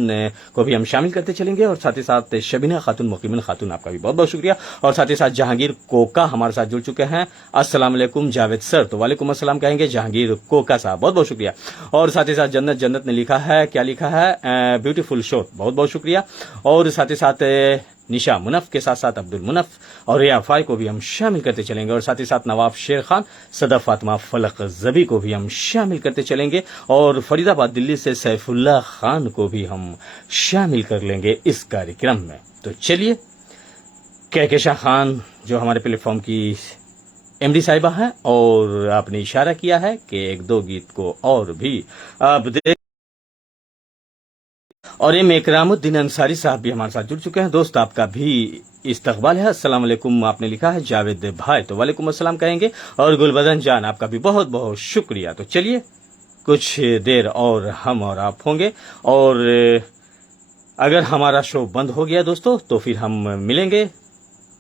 को भी हम शामिल करते चलेंगे और साथ ही साथ शबीना खातून, मुकीमन खातून, आपका भी बहुत बहुत शुक्रिया। और साथ ही साथ जहांगीर कोका हमारे साथ जुड़ चुके हैं। अस्सलाम वालेकुम जावेद सर, तो वालेकुम अस्सलाम कहेंगे जहांगीर कोका साहब, बहुत बहुत शुक्रिया। और साथ ही साथ जन्नत ने लिखा है, क्या लिखा है, ब्यूटीफुल शो, बहुत बहुत शुक्रिया। और साथ ही साथ निशा मुनफ के साथ साथ अब्दुल मुनफ और रिया फाई को भी हम शामिल करते चलेंगे। और साथ ही साथ नवाब शेर खान, सदफ फातिमा, फलक जबी को भी हम शामिल करते चलेंगे। और फरीदाबाद दिल्ली से सैफुल्ला खान को भी हम शामिल कर लेंगे इस कार्यक्रम में। तो चलिए, कहकशा खान जो हमारे प्लेटफॉर्म की एमडी साहिबा है और आपने इशारा किया है कि एक दो गीत को और भी आप देख, और एम इकरामुद्दीन अंसारी साहब भी हमारे साथ जुड़ चुके हैं। दोस्त आपका भी इस्तकबाल है। अस्सलाम वालेकुम आपने लिखा है जावेद भाई, तो वालेकुम अस्सलाम कहेंगे। और गुलबदन जान आपका भी बहुत बहुत शुक्रिया। तो चलिए, कुछ देर और हम और आप होंगे और अगर हमारा शो बंद हो गया दोस्तों तो फिर हम मिलेंगे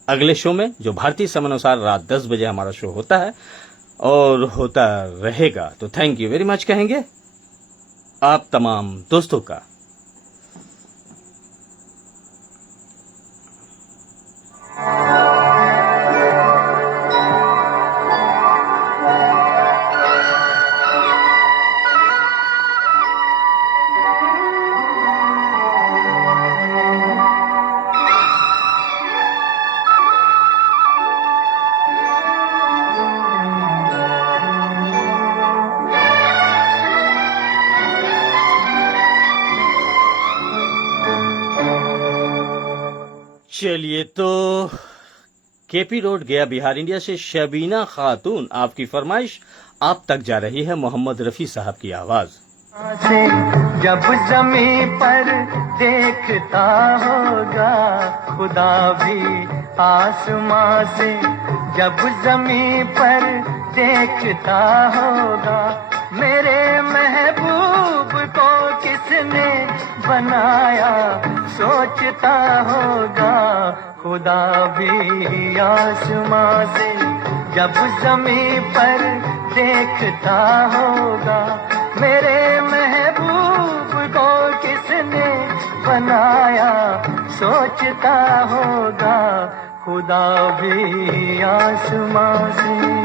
अगले शो में, जो भारतीय समय अनुसार रात 10 बजे हमारा शो होता है और होता रहेगा। तो थैंक यू वेरी मच कहेंगे आप तमाम दोस्तों का। चलिए, तो केपी रोड गया बिहार इंडिया से शबीना खातून, आपकी फरमाइश आप तक जा रही है मोहम्मद रफी साहब की आवाज। से जब जमीन पर देखता होगा खुदा भी आसमां से, जब जमीन पर देखता होगा मेरे महबूब को किसने बनाया, सोचता होगा खुदा भी आसमां से, जब जमीन पर देखता होगा मेरे महबूब को किसने बनाया, सोचता होगा खुदा भी आसमां से।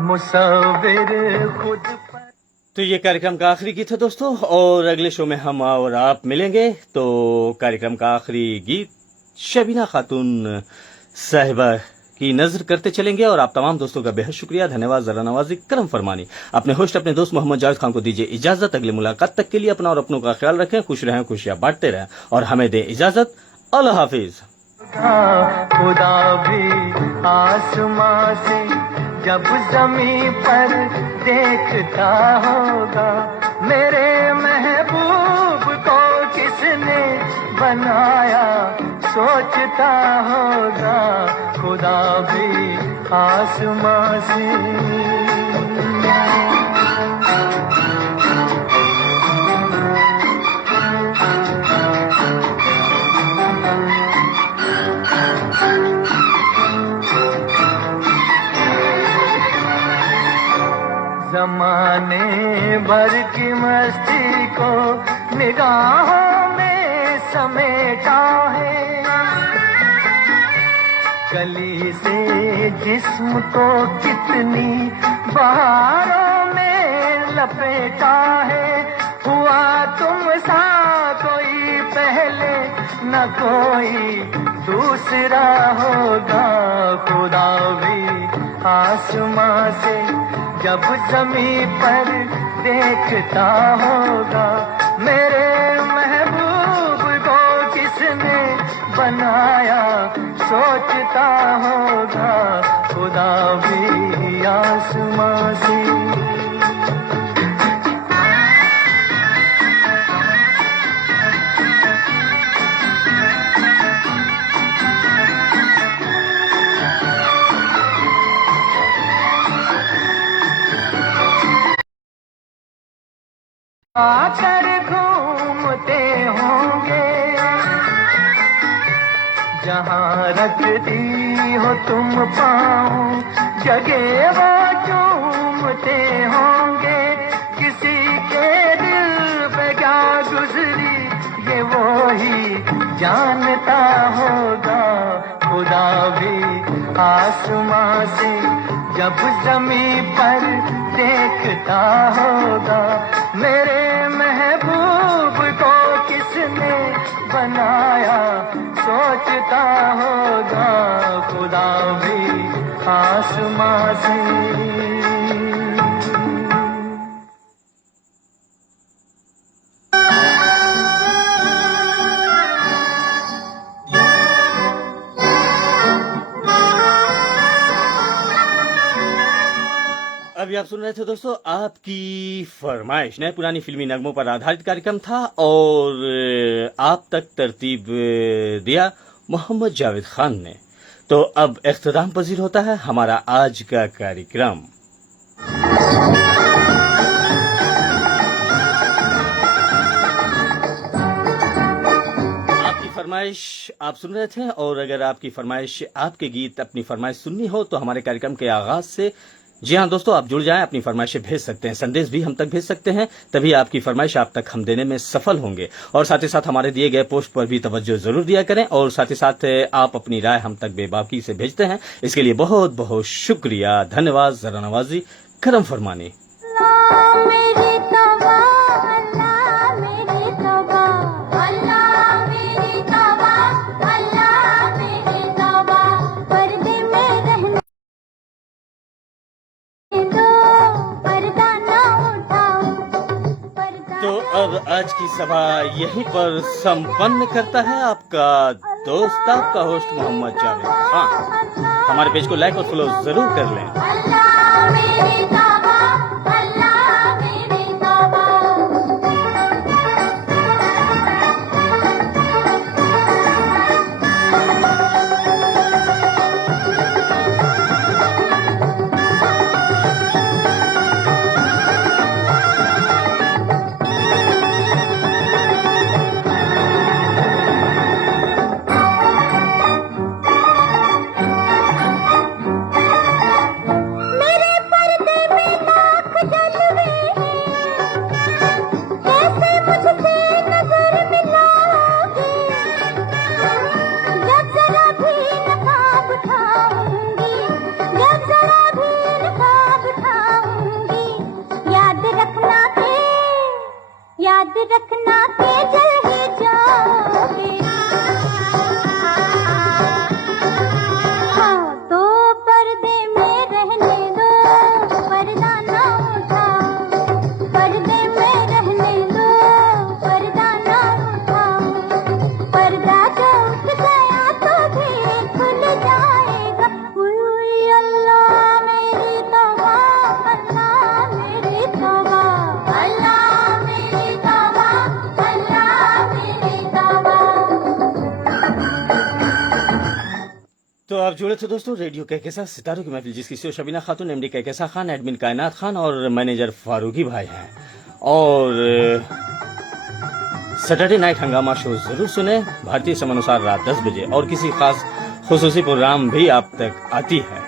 मुसव्विर खुद पर। तो ये कार्यक्रम का आखिरी गीत है दोस्तों और अगले शो में हम और आप मिलेंगे। तो कार्यक्रम का आखिरी गीत शबीना खातून साहिबा की नजर करते चलेंगे और आप तमाम दोस्तों का बेहद शुक्रिया, धन्यवाद, जरा नवाजी, करम फरमानी। अपने होस्ट अपने दोस्त मोहम्मद जावेद खान को दीजिए इजाजत। अगली मुलाकात तक के लिए अपना और अपनों का ख्याल रखें, खुश रहें, खुशियां बांटते रहें और हमें दें इजाजत। अल्लाह हाफिज। खुदा भी आसमां से जब जमीन पर देखता होगा मेरे महबूब को किसने बनाया, सोचता होगा खुदा भी आसमां से। मस्ती को निगाहों में समेटा है। कली से जिस्म को कितनी बहारों में लपेटा है। हुआ तुम सा कोई पहले न कोई दूसरा होगा। खुदा भी आसमां से जब जमीन पर देखता होगा। मेरे महबूब को किसने बनाया सोचता होगा। खुदा भी आसमां से। आकर घूमते होंगे जहाँ रखती हो तुम पाँव, जगह वो चूमते होंगे। किसी के दिल पे क्या गुजरी ये वो ही जानता होगा। खुदा भी आसमां से जब जमीन पर देखता होगा। मेरे महबूब को किसने बनाया सोचता होगा। खुदा भी आसमां से। अभी आप सुन रहे थे दोस्तों आपकी फरमाइश, नए पुरानी फिल्मी नगमों पर आधारित कार्यक्रम था और आप तक तरतीब दिया मोहम्मद जावेद खान ने। तो अब इख्तिताम पजीर होता है हमारा आज का कार्यक्रम। आपकी फरमाइश आप सुन रहे थे और अगर आपकी फरमाइश, आपके गीत, अपनी फरमाइश सुननी हो तो हमारे कार्यक्रम के आगाज से जी हाँ दोस्तों आप जुड़ जाएं, अपनी फरमाइशें भेज सकते हैं, संदेश भी हम तक भेज सकते हैं, तभी आपकी फरमाइश आप तक हम देने में सफल होंगे। और साथ ही साथ हमारे दिए गए पोस्ट पर भी तवज्जो जरूर दिया करें और साथ ही साथ आप अपनी राय हम तक बेबाकी से भेजते हैं, इसके लिए बहुत बहुत शुक्रिया, धन्यवाद, जरा नवाजी, करम फरमानी। तो अब आज की सभा यहीं पर संपन्न करता है आपका दोस्त, आपका होस्ट मोहम्मद जावेद खान। हमारे पेज को लाइक और फॉलो जरूर कर लें। याद रखना के जल ही जाओगे। हाँ तो पर्दे में रहने दो, पर्दा ना उठाओ। पर्दे में रहने दो, पर्दा ना उठाओ। पर्दा जो उठ गया तो भी खुल जाएगा। हुई अल्लाह मेरी तौबा, अल्लाह मेरी तौबा, अल्लाह तो आप जुड़े थे दोस्तों रेडियो कहकशां सितारों की महफिल, जिसकी सीईओ शबीना खातून, एमडी कहकशां खान, एडमिन कायनात खान और मैनेजर फारूकी भाई हैं। और सैटरडे नाइट हंगामा शो जरूर सुने भारतीय समयानुसार रात 10 बजे और किसी खास खुसूसी प्रोग्राम भी आप तक आती है।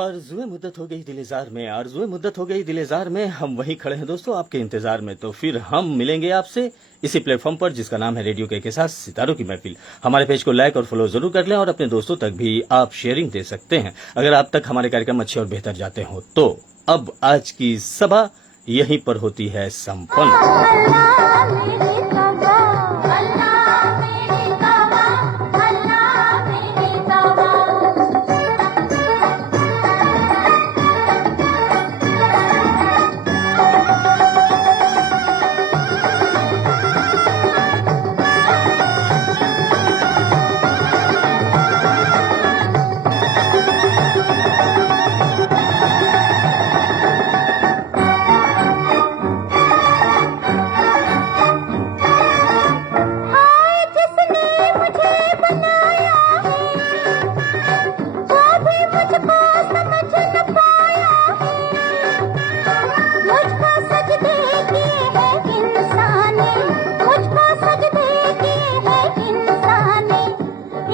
आरज़ुए मुद्दत हो गई दिलेजार में, आरज़ुए मुद्दत हो गई दिलेजार में, हम वहीं खड़े हैं दोस्तों आपके इंतजार में। तो फिर हम मिलेंगे आपसे इसी प्लेटफॉर्म पर जिसका नाम है रेडियो के साथ सितारों की महफिल। हमारे पेज को लाइक और फॉलो जरूर कर लें और अपने दोस्तों तक भी आप शेयरिंग दे सकते हैं अगर आप तक हमारे कार्यक्रम अच्छे और बेहतर जाते हो तो। अब आज की सभा यहीं पर होती है संपन्न। अल्लाह मेरी तौबा, अल्लाह मेरी तौबा, अल्लाह मेरी तौबा। हाय जिसने मुझे बनाया है, वो भी मुझको समझ न पाया है। मुझको सजदे किए है इंसान ने, मुझको सजदे किए है इंसान ने।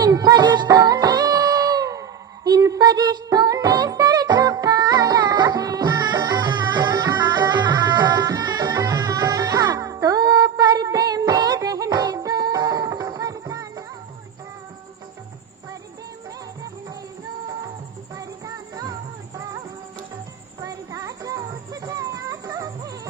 इन फरिश्तों ने, इन फरिश्तों ने सर झुकाया है। हाँ, तो पर्दे में रहने दो, पर्दा ना उठाओ, पर्दे में रहने दो, पर्दा ना उठाओ। पर्दा जो उठ गया तो फिर